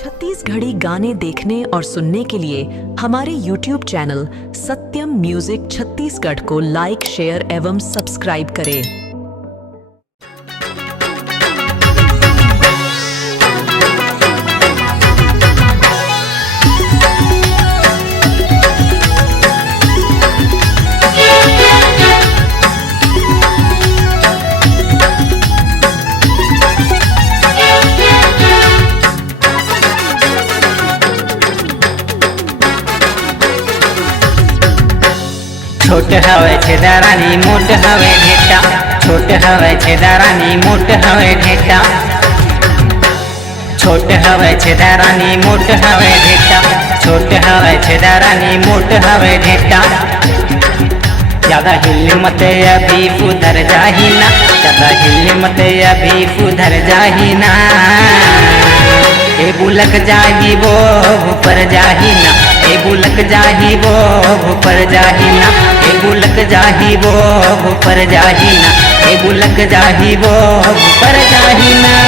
छत्तीसगढ़ी गाने देखने और सुनने के लिए हमारे YouTube चैनल सत्यम म्यूजिक छत्तीसगढ़ को लाइक, शेयर एवं सब्सक्राइब करें। छोट हवे छेदारानी मोट हवे ढेटा, छोट हवे छेदारानी मोट हवे ढेटा, छोट हवे छेदारानी मोट हवे ढेटा, छोट हवे छेदारानी मोट हवे ढेटा। ज्यादा हिल मत अभी फुधर जाही ना, ज्यादा हिल मत अभी फुधर जाही ना। ए बुलक जाही वो ऊपर जाही ना, ए बुलक जाही वो ऊपर जाही ना, ए बुलक जाही वो ऊपर जाही ना, ए बुलक जाही वो ऊपर जाही ना।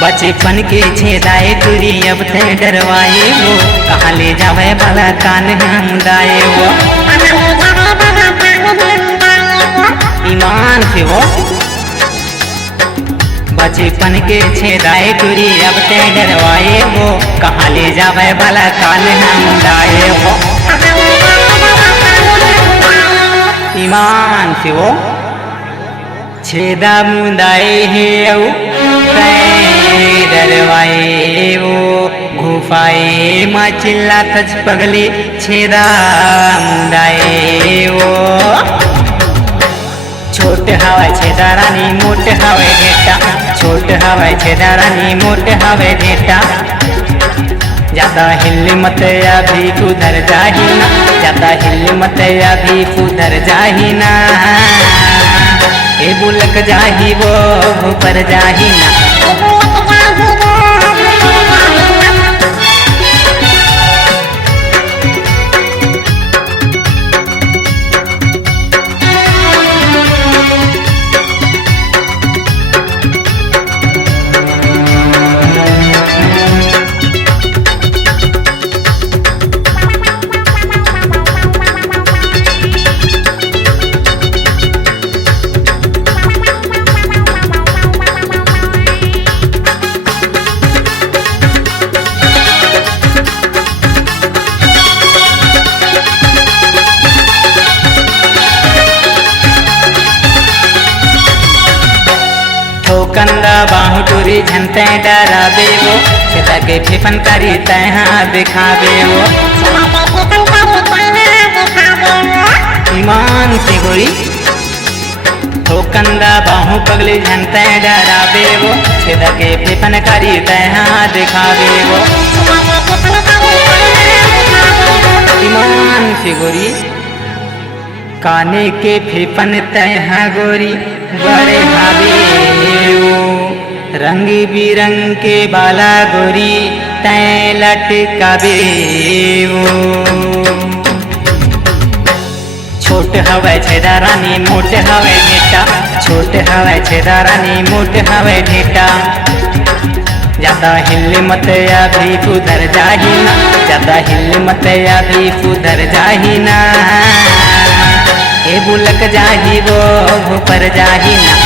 बचपन के छेदाए तुरी अब ते डरवाए वो, कहाँ ले जावे भला कान मुदाए वो। ईमान से वो बचपन के छेदाए तुरी अब ते डरवाए वो, कहाँ ले जावे भला कान मुदाए वो। ईमान से वो छेदा मुदाए है डरवाए वो, गुफाए माँ चिल्ला तज पगले छेदा मुदाए वो। छोट हवा छेदा रानी मोट हवे ढेटा, छोट हवा छेदा रानी मोट हवे ढेटा। ज्यादा हिल मत अभी फुधर जाही ना, ज्यादा हिल मत अभी फुधर जाही ना। ए बुलक जाही वो ऊपर जाही ना। कंदा बाहु टूरी झनते डराबे वो, छेदा के फिफन करी तहाँ दिखाबे वो। ईमान से गोरी हो कंदा बाहु पगली झनते डराबे वो, छेदा के फिफन करी तहाँ दिखाबे वो। ईमान से गोरी काने के फिफन तहाँ गोरी बड़े हावे वो, रंग बिरंग के बाला गोरी तै लटकाबे वो। छोट हवे छेदा रानी मोट हवे ढेटा, छोट हवे छेदा रानी मोट हवे ढेटा। ज्यादा हिल मत अभी फुधर जाही ना, ज्यादा हिल मत अभी फुधर जाही ना। ए बुलक जाही वो ऊपर जाही ना।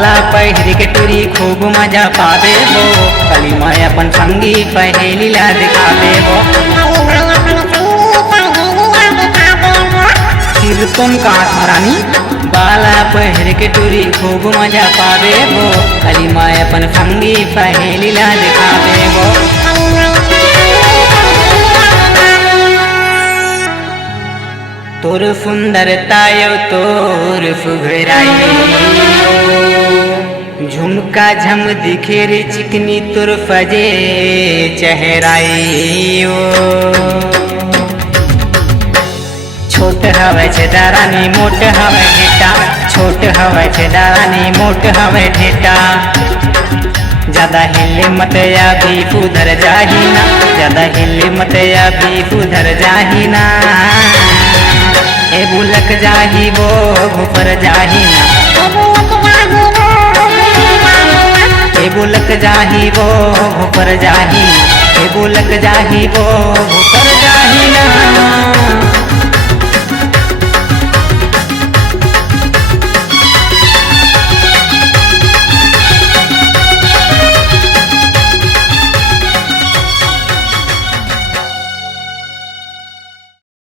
बाला पहिर के टूरी खूब मजा पावे वो कली मैं अपन संगी पहेली ला दिखावे वो फिर तुम कहाँ रानी बाला पहिर के टूरी खूब मजा पावे वो कली मैं अपन संगी पहेली ला दिखावे वो तोर सुंदरता यो तोर सुघराई झुमका झम दिखे रे चिकनी तोर फजे चेहराई छोट हवे छेदा रानी मोट हवे ढेटा छोट हवे छेदा रानी मोट हवे ढेटा ज्यादा हिले मत या भी उधर जाही ना ज्यादा हिले मत या भी उधर जाही ना ए बुलक जाही वो घुपर जाही ना ए बुलक जाही वो घुपर जाही ए बुलक जाही वो घुपर जाही ना